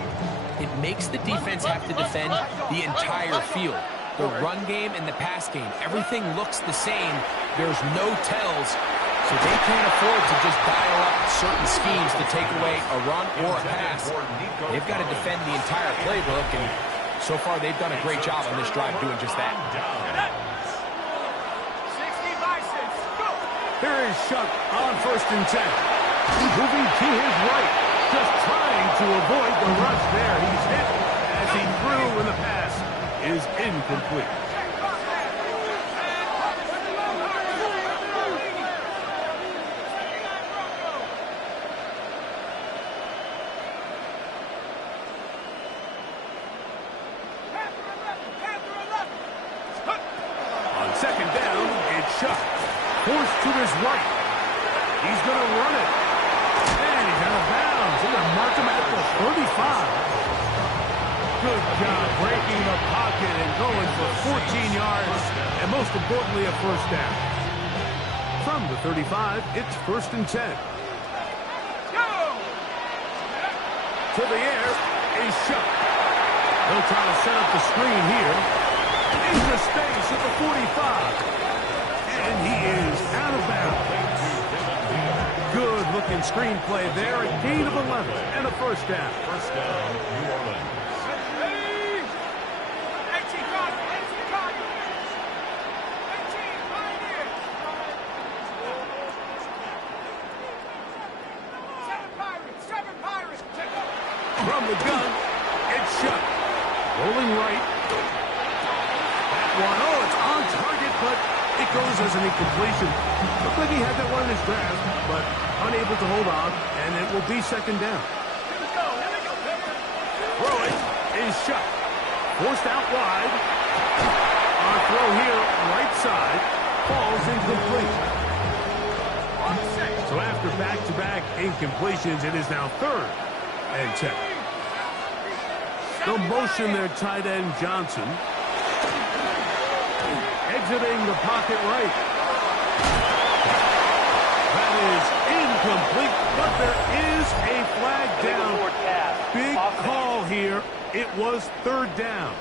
it makes the defense have to defend the entire field. The run game and the pass game, everything looks the same. There's no tells, so they can't afford to just dial up certain schemes to take away a run or a pass. They've got to defend the entire playbook, and so far they've done a great job on this drive doing just that. Here is Shuck on 1st and 10. Moving to his right, just trying to avoid the rush there. He's hit as he threw, and the pass is incomplete. On 2nd down, it's Shuck. Forced to his right. He's going to run it. And he's out of bounds. They're going to mark him at the 35. Good job breaking the pocket and going for 14 yards. And most importantly, a 1st down. From the 35, it's 1st and 10. To the air is Shuck. They'll try to set up the screen here. Into space at the 45. And he is out of bounds. Good-looking screenplay there. A gain of 11 and a 1st down. 1st down, New Orleans. From the gun, it's Shuck. Rolling right. That one, oh, it's on target, but it goes as an incompletion. Looked like he had that one in his grasp, but unable to hold on, and it will be 2nd down. Throwing is Shuck. Forced out wide. On a throw here, right side, falls incomplete. So after back-to-back incompletions, it is now 3rd and 10. They'll motion their tight end, Johnson. Exiting the pocket right. That is incomplete, but there is a flag down. Big call here. It was 3rd down.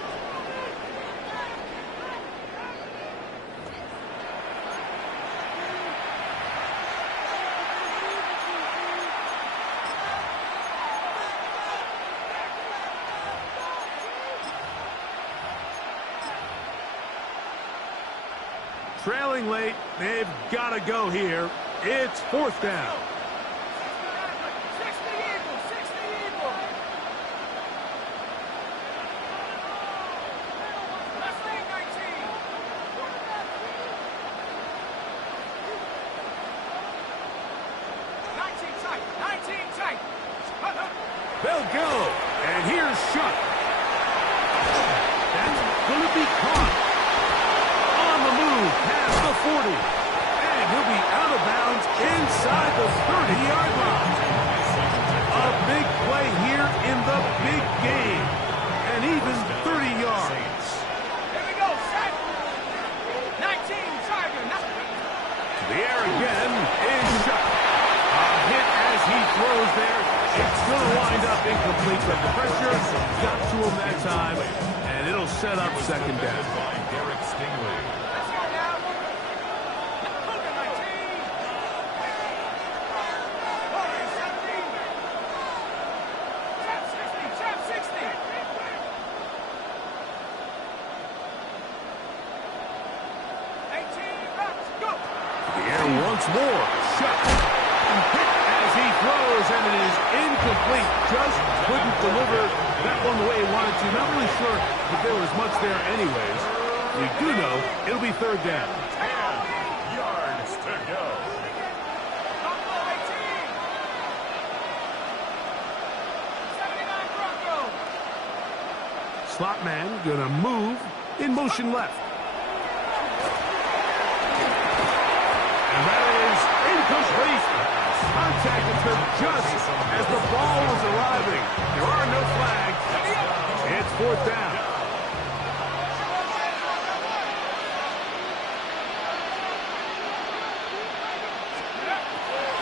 Trailing late, they've got to go here. It's 4th down. They'll go, and here's Shuck. That's going to be caught. On the move, past the 40. And he'll be out of bounds inside the 30-yard line. A big play here in the big game. And even 30 yards. Here we go, set. 19, Tiger. To the air again is Shuck. A hit as he throws there. It's going to wind up incomplete, but the pressure got to him that time, and it'll set up 2nd down. Derek Stingley. And once more, shot. Hit as he throws, and it is incomplete. Just couldn't deliver that one the way he wanted to. Not really sure if there was much there anyways. We do know it'll be third down. 10 yards to go. Slot man gonna move in motion left. And that is incomplete. Contact occurred just as the ball was arriving. There are no flags. It's fourth down.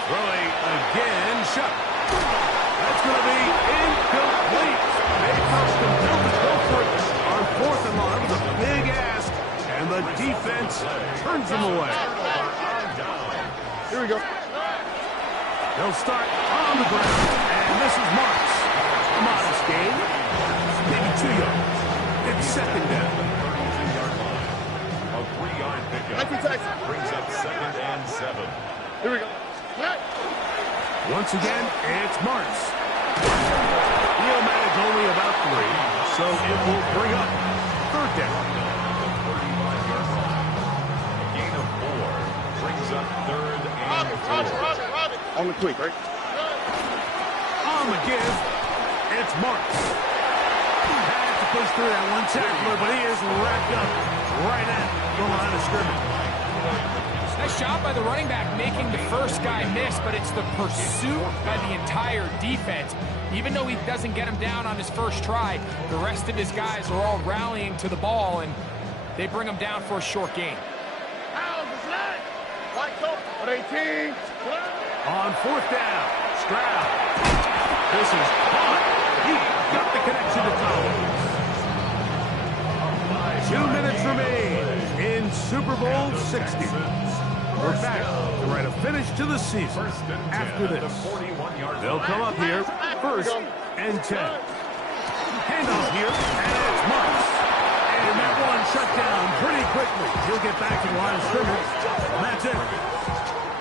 Throwing again, shot. That's going to be incomplete. They first compelled to go for it on fourth and long. That was a big ask, and the defense turns them away. Here we go. They'll start on the ground, and this is Marks. A modest gain, maybe 2 yards. It's second down. A 3-yard pickup brings up 2nd and 7. Here we go. Once again, it's Marks. He'll manage only about 3, so it will bring up third down. A gain of 4 brings up 3rd and 4. On the quick, right? On the give, it's Marks. Had to push through that one tackler, but he is wrapped up right at the line of scrimmage. Nice job by the running back making the first guy miss, but it's the pursuit by the entire defense. Even though he doesn't get him down on his first try, the rest of his guys are all rallying to the ball, and they bring him down for a short gain. On 18. On fourth down, Stroud. This is caught. He got the connection to Collins. 2 minutes remain in Super Bowl 60. We're back to write a finish to the season after this. They'll come up here, 1st and 10. Handoff here, and it's Marks. And that one shut down pretty quickly. He'll get back to the line of scrimmage. And that's it.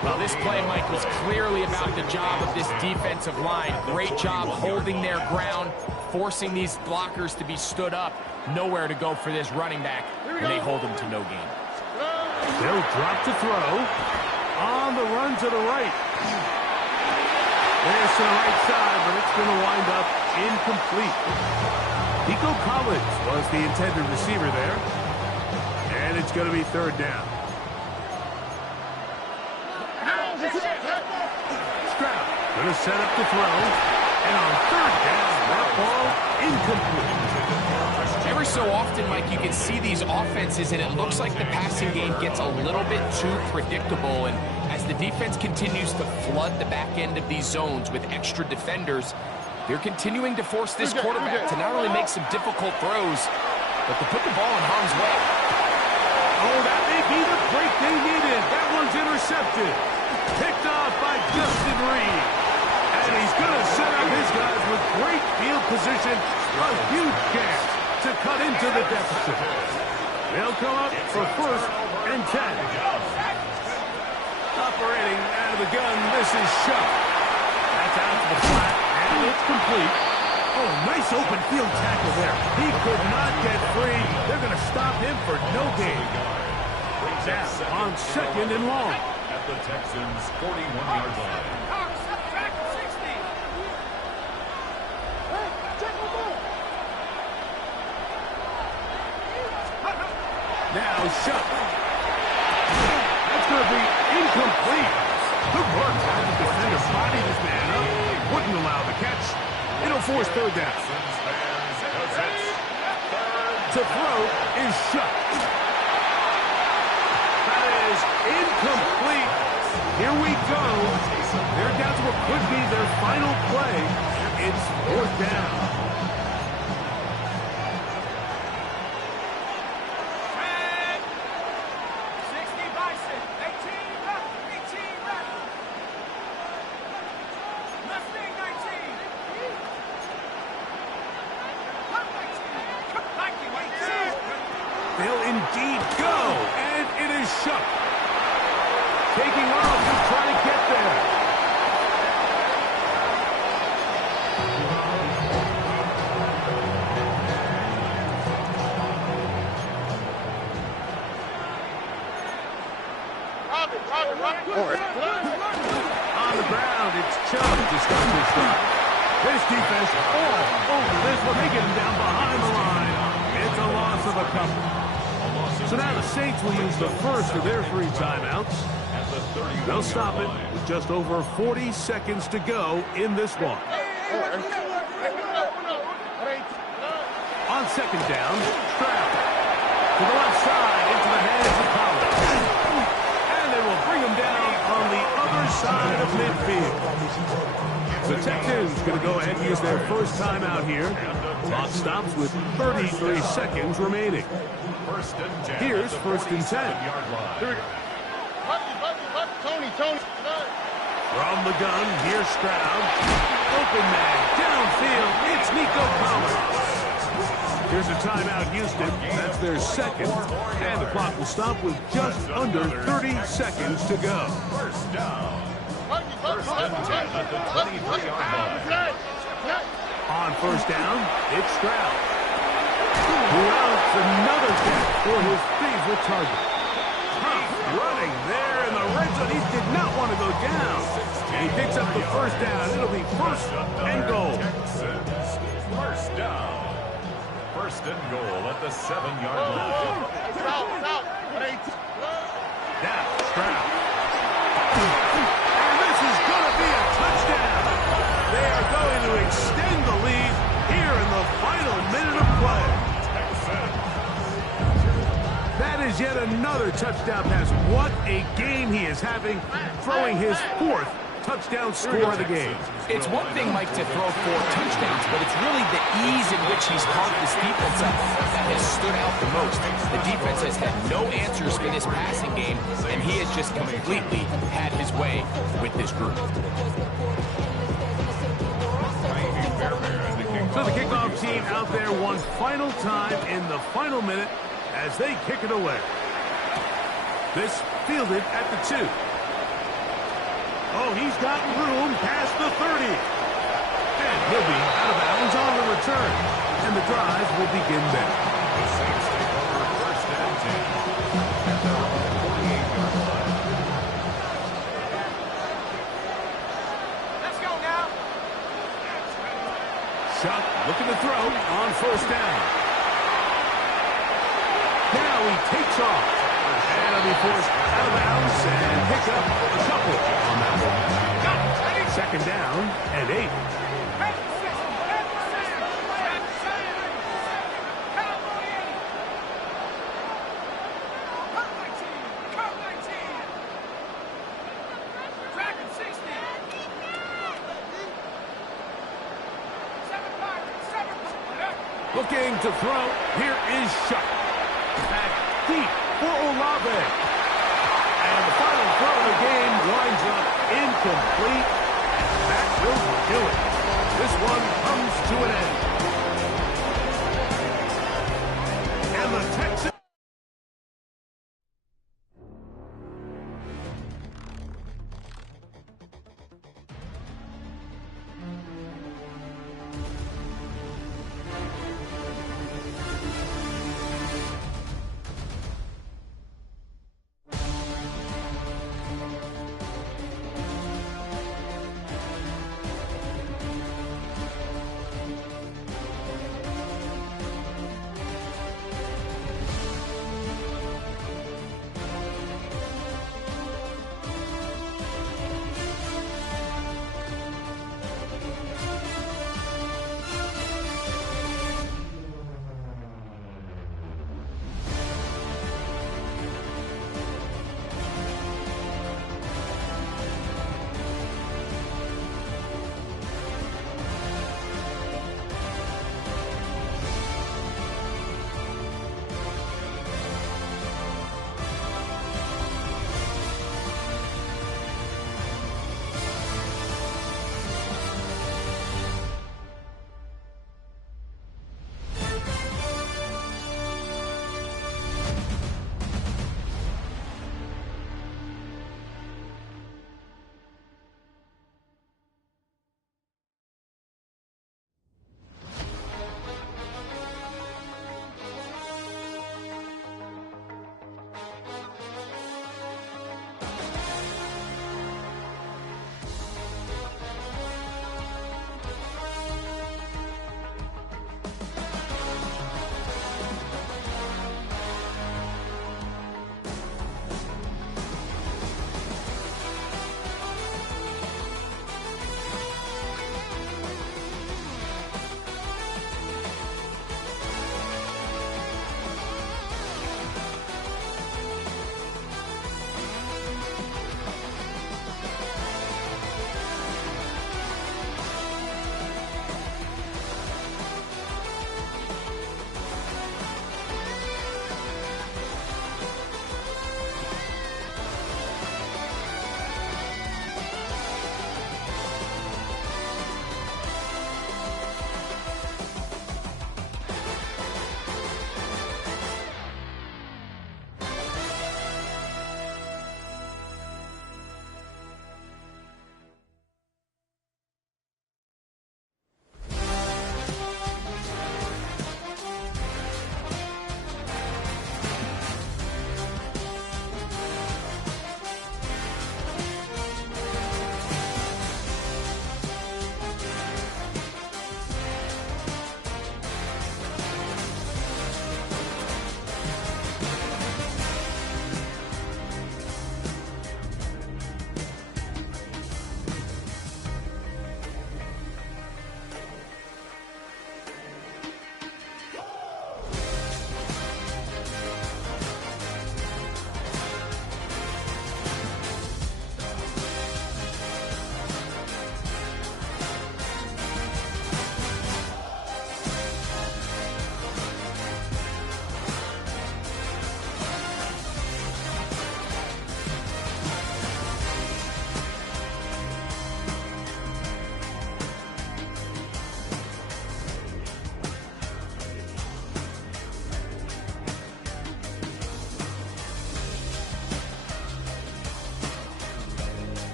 Well, this play, Mike, was clearly about the job of this defensive line. Great job holding their ground, forcing these blockers to be stood up. Nowhere to go for this running back, and they hold him to no gain. They'll drop to throw. On the run to the right. There's to the right side, but it's going to wind up incomplete. Nico Collins was the intended receiver there. And it's going to be third down. Stroud going to set up to throw. And on third down, that ball incomplete. Every so often, Mike, you can see these offenses, and it looks like the passing game gets a little bit too predictable. And as the defense continues to flood the back end of these zones with extra defenders, they're continuing to force this quarterback to not only make some difficult throws, but to put the ball in harm's way. Oh, that may be the break they needed. That one's intercepted. Picked off by Justin Reed. And he's going to set up his guys with great field position. A huge chance to cut into the deficit. They'll come up for 1st and 10. Operating out of the gun, this is Shuck. That's out to the flat, and it's complete. Oh, nice open field tackle there. He could not get free. They're going to stop him for no gain. Now on 2nd and long. At the Texans' 41-yard line. Now Shuck. That's going to be incomplete. Good work by the defender. Body this man up. Wouldn't allow the catch. It'll force third down. To throw is Shuck. That is incomplete. Here we go. They're down to what could be their final play. It's fourth down. They'll indeed go, and it is Shuck. taking off to try to get there. On the ground, it's Chubb to start this drive. This defense all over this one. They get him down behind the line. It's a loss of a couple. So now the Saints will use the first of their 3 timeouts. They'll stop it with just over 40 seconds to go in this one. On second down, Stroud to the left side into the hands of Pollard. And they will bring him down on the other side of midfield. The Texans going to go ahead and use their first timeout here. Clock stops with 33 seconds remaining. Here's first and 10. Here we go. Tony. From the gun, here's Stroud. Open man, downfield, it's Nico Collins. Here's a timeout, Houston. That's their second. And the clock will stop with just under 30 seconds to go. First down. First and 10 at the 23-yard line. On first down, it's Stroud. Who outs another catch for his favorite target. Tough running there in the red zone. He did not want to go down. And he picks up the first down. It'll be first and goal. First down. First and goal at the 7-yard line. Now, Stroud. And this is going to be a touchdown. They are going to extend the lead here in the final minute of play. That is yet another touchdown pass. What a game he is having, throwing his 4th touchdown score of the game. It's one thing, Mike, to throw 4 touchdowns, but it's really the ease in which he's carved this defense up that has stood out the most. The defense has had no answers for this passing game, and he has just completely had his way with this group. So the kickoff team out there one final time in the final minute as they kick it away. This fielded at the 2. Oh, he's got room past the 30. And he'll be out of bounds on the return. And the drive will begin there. The Saints take over first and 10 at their own 48-yard line. Let's go now. Shuck looking to throw on first down. Now he takes off. And he'll be forced out of bounds and pick up a couple on that one. Second down and 8. Looking to throw. Here is Shuck. Back deep for Olave. And the final throw of the game winds up incomplete. That will do it. This one comes to an end. And the Texans...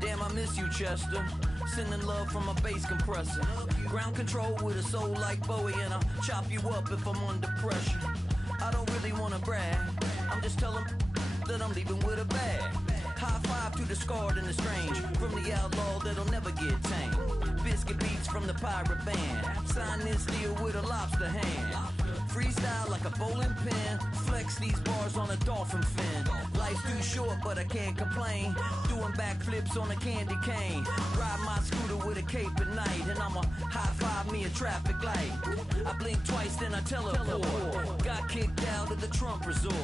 Damn, I miss you, Chester. Sending love from a bass compressor. Ground control with a soul like Bowie, and I'll chop you up if I'm under pressure. I don't really wanna brag, I'm just telling that I'm leaving with a bag. High five to the scarred and the strange, from the outlaw that'll never get tamed. Biscuit beats from the pirate band, sign this deal with a lobster hand. Freestyle like a bowling pin, flex these bars on a dolphin fin. Life's too short but I can't complain, doing backflips on a candy cane. Ride my scooter with a cape at night, and I'ma high five me a traffic light. I blink twice then I teleport, got kicked out of the Trump resort.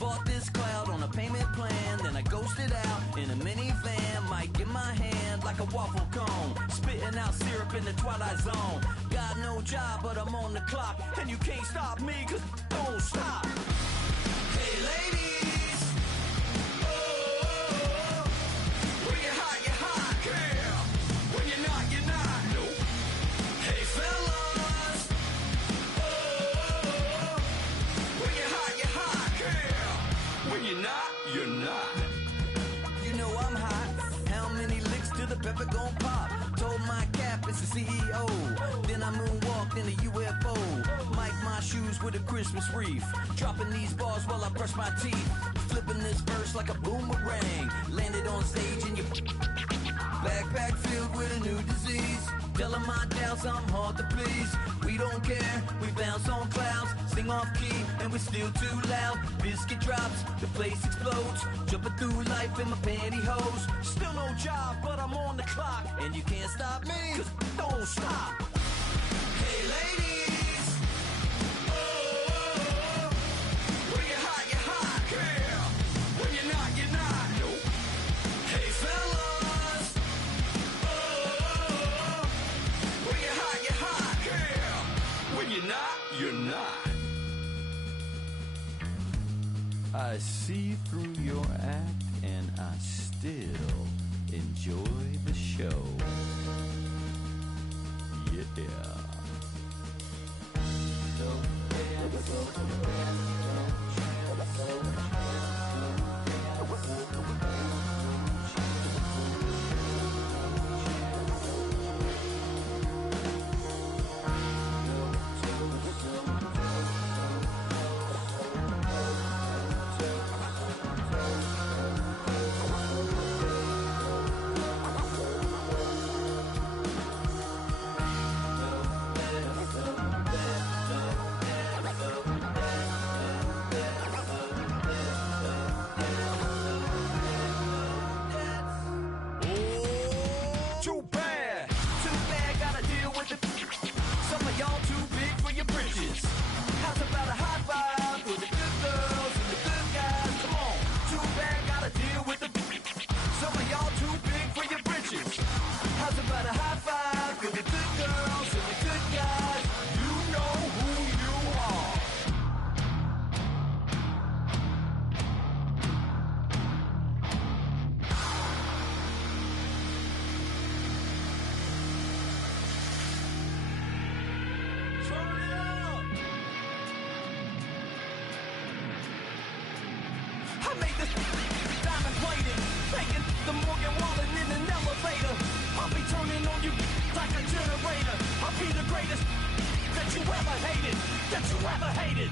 Bought this cloud on a payment plan, then I ghosted out in a minivan. Mic in my hand like a waffle cone, spitting out syrup in the twilight zone. Got no job but I'm on the clock, and you can't stop me cause don't stop. Hey ladies, oh, when you're hot, girl. When you're not, nope. Hey fellas, oh, when you're hot, girl. When you're not. You know I'm hot. How many licks till the pepper gon' pop? Told my cap it's the CEO. Then I moonwalked in a UFO. Mic my shoes with a Christmas wreath. Dropping these bars while I brush my teeth. Flipping this verse like a boomerang. Landed on stage in your backpack filled with a new disease. Telling my doubts I'm hard to please. We don't care, we bounce on clouds. Sing off key and we're still too loud. Biscuit drops, the place explodes. Jumping through life in my pantyhose. Still no job, but I'm on the clock. And you can't stop me, cause don't stop. Hey ladies, oh, when you're hot, girl. When you're not, nope. Hey fellas, oh, when you're hot, girl. When you're not. I see through your act and I still enjoy the show. Yeah. That you ever hated.